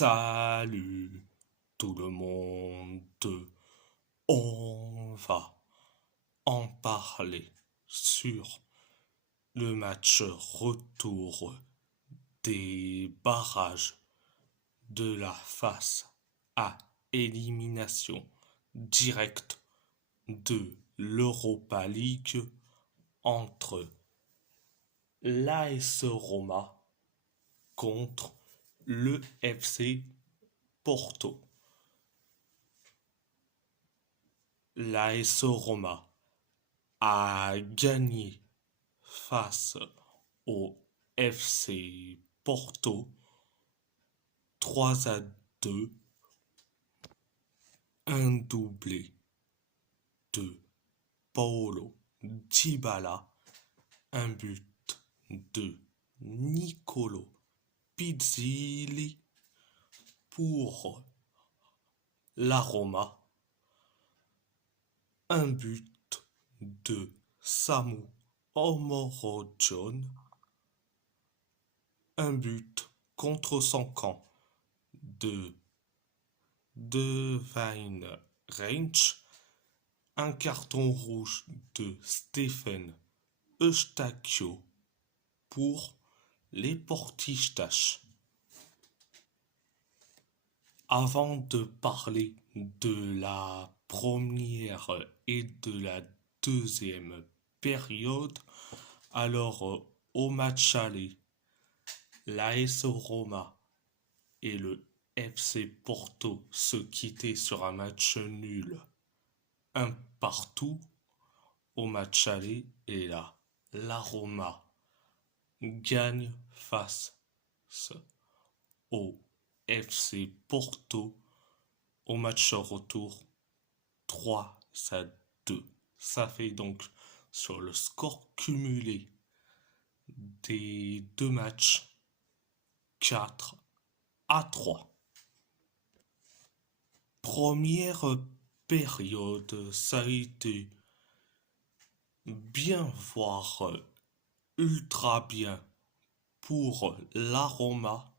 Salut tout le monde, on va en parler sur le match retour des barrages de la face à élimination directe de l'Europa League entre l'AS Roma contre le FC Porto. L'AS Roma a gagné face au FC Porto 3-2, un doublé de Paolo Dybala, un but de Nicolo Pizzilli pour la Roma, un but de Samu Omorodion, un but contre son camp de Devine Range, un carton rouge de Stephen Eustachio pour les Portistaches. Avant de parler de la première et de la deuxième période, alors au match aller, l'AS Roma et le FC Porto se quittaient sur un match nul, un partout au match aller, et là, la Roma gagne face au FC Porto au match retour 3-2. Ça fait donc sur le score cumulé des deux matchs 4-3. Première période, ça a été bien, voire ultra bien pour la Roma,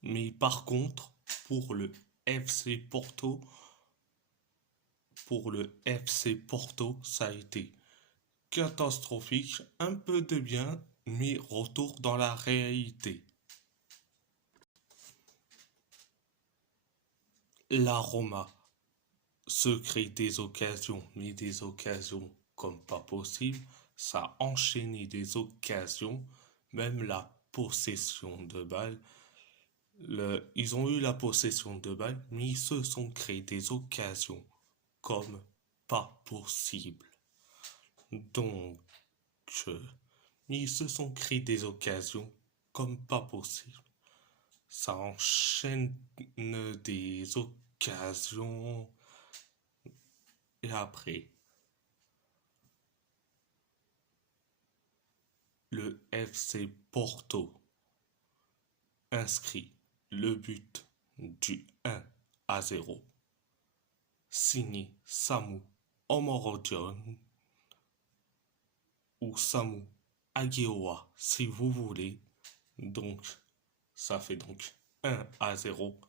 mais par contre pour le FC Porto, ça a été catastrophique, un peu de bien, mais retour dans la réalité. La Roma se crée des occasions, mais des occasions comme pas possible. Ça a enchaîné des occasions, même la possession de balle. Ils ont eu la possession de balle, mais ils se sont créés des occasions comme pas possible. Donc, ils se sont créés des occasions comme pas possible. Ça enchaîne des occasions. Et après, le FC Porto inscrit le but du 1-0, signé Samu Omorodion ou Samu Agioa si vous voulez. Donc, ça fait donc 1-0.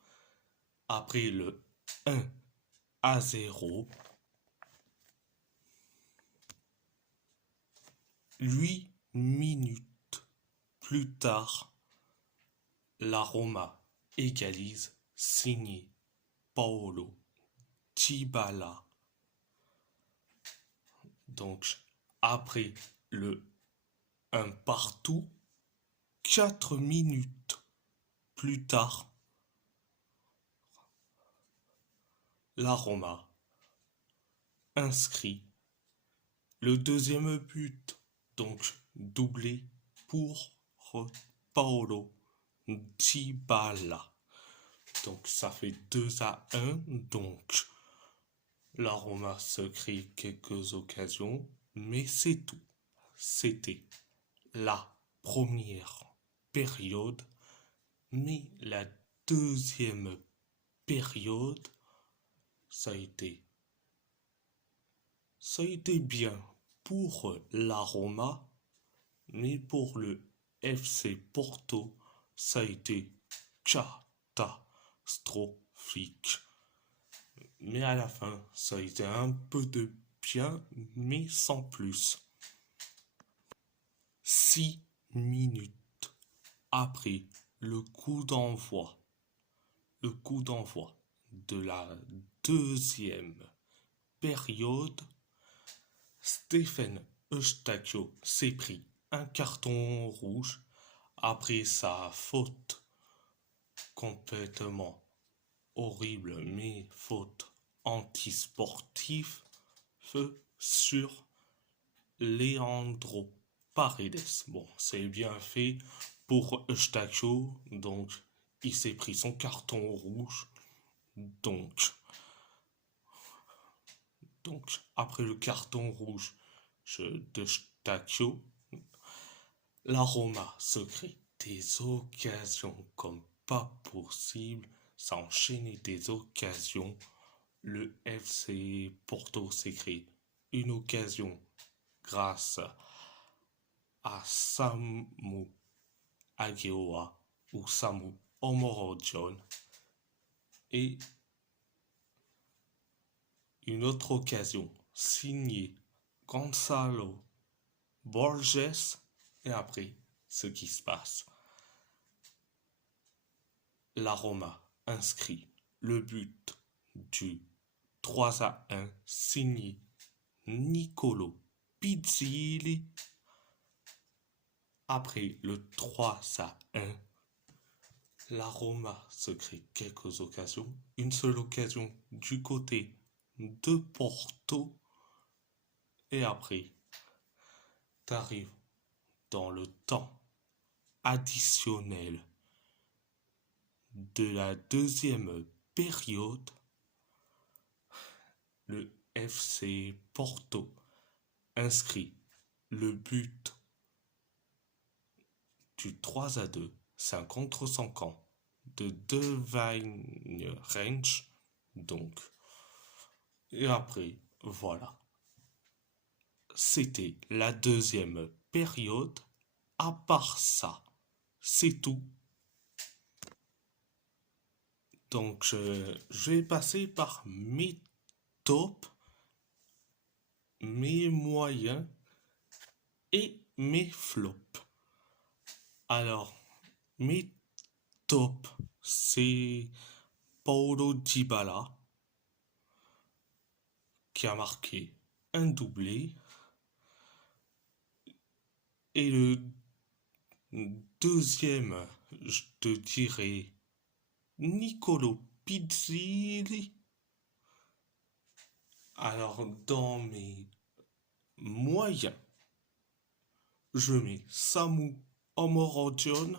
Après le 1-0, 8 minutes plus tard, la Roma égalise, signé Paolo Dybala. Donc, après le 1 partout, 4 minutes plus tard, la Roma inscrit le deuxième but, donc doublé pour Paolo Dybala. Donc ça fait 2-1. Donc la Roma se crée quelques occasions, mais c'est tout. C'était la première période, mais la deuxième période, ça a été bien pour la Roma, mais pour le FC Porto, ça a été catastrophique. catastrophique. Mais à la fin, ça a été un peu de bien, mais sans plus. 6 minutes après le coup d'envoi, de la deuxième période, Stephen Eustachio s'est pris un carton rouge après sa faute complètement horrible, mais faute antisportive sur Leandro Paredes. Bon, c'est bien fait pour Eustachio, donc il s'est pris son carton rouge. Donc, après le carton rouge de Eustachio, la Roma se crée des occasions comme pas possible, s'enchaîner des occasions. Le FC Porto s'est créé une occasion grâce à Samu Ageoa ou Samu Omorodion et une autre occasion signée Gonzalo Borges. Et après, ce qui se passe, la Roma inscrit le but du 3-1 signé Nicolo Pizzilli. Après le 3-1, la Roma se crée quelques occasions. Une seule occasion du côté de Porto. Et après, t'arrives dans le temps additionnel de la deuxième période. Le FC Porto inscrit le but du 3-2, 5 contre 5 ans de Devine Range. Donc, et après, voilà. C'était la deuxième période. À part ça, c'est tout. Donc, je vais passer par mes tops, mes moyens et mes flops. Alors, mes tops, c'est Paulo Dybala qui a marqué un doublé. Et le deuxième, je te dirais Nicolo Pizzilli. Alors, dans mes moyens, je mets Samu Omorodion,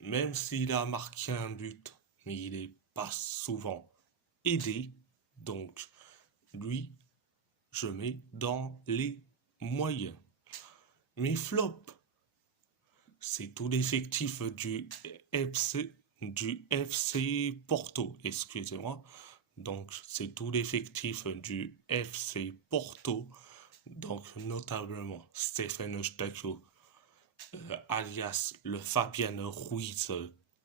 même s'il a marqué un but, mais il n'est pas souvent aidé. Donc, lui, je mets dans les moyens. Mes flops, c'est tout l'effectif du FC Porto, excusez-moi. Donc, c'est tout l'effectif du FC Porto. Donc, notablement, Stephen Eustachio, alias le Fabian Ruiz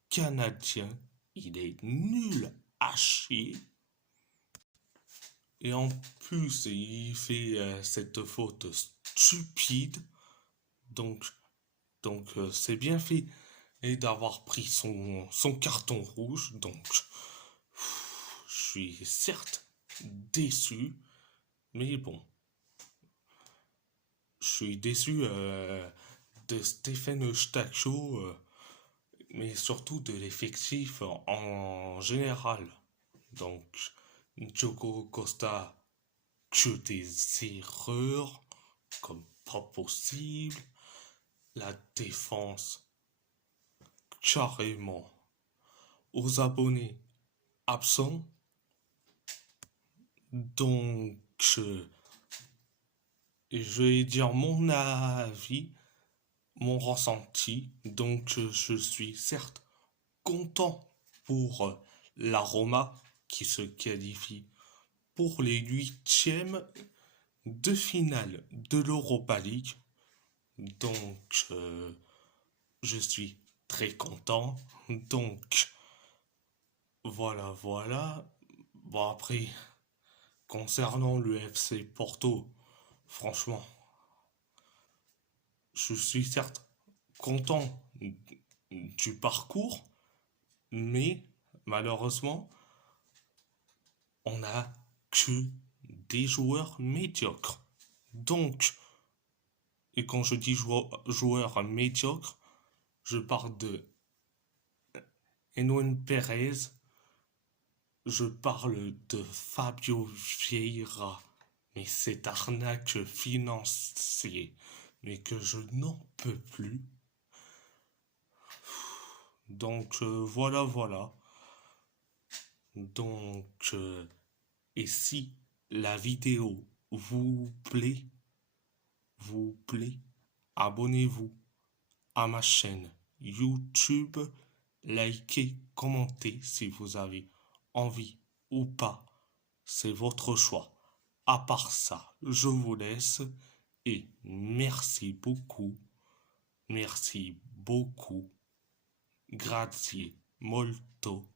canadien. Il est nul à chier. Et en plus, il fait cette faute stupide. Donc c'est bien fait. Et d'avoir pris son carton rouge. Donc, je suis certes déçu. Mais bon. Je suis déçu de Stephen Eustachio. Mais surtout de l'effectif en général. Donc, Diogo Costa que des erreurs comme pas possible. La défense carrément aux abonnés absents. Donc, je vais dire mon avis, mon ressenti. Donc, je suis certes content pour la Roma qui se qualifie pour les 8e de finale de l'Europa League. Donc, je suis très content. Donc, voilà. Bon, après, concernant le FC Porto, franchement, je suis certes content du parcours, mais malheureusement, on n'a que des joueurs médiocres. Donc, et quand je dis joueurs médiocres, je parle de Enouin Perez, je parle de Fabio Vieira, mais cette arnaque financière, mais que je n'en peux plus. Donc voilà. Donc, et si la vidéo vous plaît, abonnez-vous à ma chaîne YouTube, likez, commentez si vous avez envie ou pas, c'est votre choix. À part ça, je vous laisse et merci beaucoup, grazie molto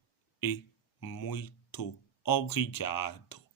e muito obrigado.